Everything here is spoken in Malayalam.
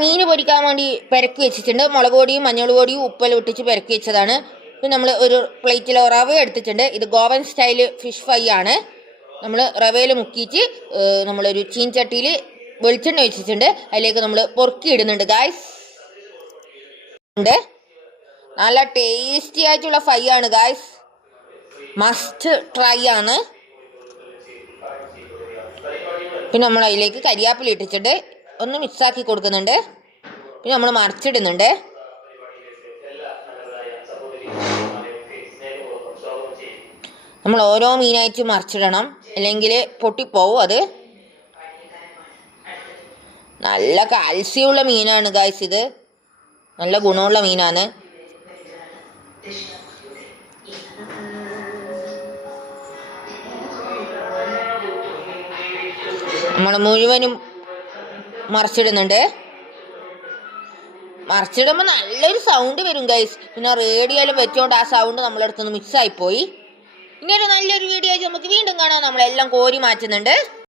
മീൻ പൊരിക്കാൻ വേണ്ടി പെരക്കി വെച്ചിട്ടുണ്ട്. മുളക് പൊടിയും മഞ്ഞൾ പൊടിയും ഉപ്പെല്ലാം ഇട്ടിച്ച് പെരക്കി വെച്ചതാണ്. പിന്നെ നമ്മൾ ഒരു പ്ലേറ്റിൽ റവ എടുത്തിട്ടുണ്ട്. ഇത് ഗോവൻ സ്റ്റൈല് ഫിഷ് ഫ്രൈ ആണ്. നമ്മൾ റവയിൽ മുക്കിയിട്ട് നമ്മളൊരു ചീൻചട്ടിയിൽ വെളിച്ചെണ്ണ വെച്ചിട്ടുണ്ട്. അതിലേക്ക് നമ്മൾ പൊറുക്കി ഇടുന്നുണ്ട് ഗായ്സ്. ഉണ്ട് നല്ല ടേസ്റ്റി ആയിട്ടുള്ള ഫ്രൈ ആണ് ഗായ്സ്. മസ്റ്റ് ട്രൈ ആണ്. പിന്നെ നമ്മൾ അതിലേക്ക് കരിയാപ്പില ഇട്ടിട്ടുണ്ട്. ഒന്ന് മിക്സാക്കി കൊടുക്കുന്നുണ്ട്. പിന്നെ നമ്മൾ മറിച്ചിടുന്നുണ്ട്. നമ്മൾ ഓരോ മീനായിട്ട് മറിച്ചിടണം, അല്ലെങ്കിൽ പൊട്ടിപ്പോവും അത്. നല്ല കാൽസ്യമുള്ള മീനാണ് ഗായ്സ് ഇത്. നല്ല ഗുണമുള്ള മീനാണ്. നമ്മൾ മുഴുവനും മറിച്ചിടുന്നുണ്ട്. മറിച്ചിടുമ്പോൾ നല്ലൊരു സൗണ്ട് വരും ഗൈസ്. പിന്നെ റേഡിയോയിലും വെച്ചോണ്ട് ആ സൗണ്ട് നമ്മളടുത്തൊന്ന് മിക്സ് ആയിപ്പോയി. ഇനി ഒരു നല്ലൊരു വീഡിയോ ആയിട്ട് നമുക്ക് വീണ്ടും കാണാം. നമ്മളെല്ലാം കോരി മാറ്റുന്നുണ്ട്.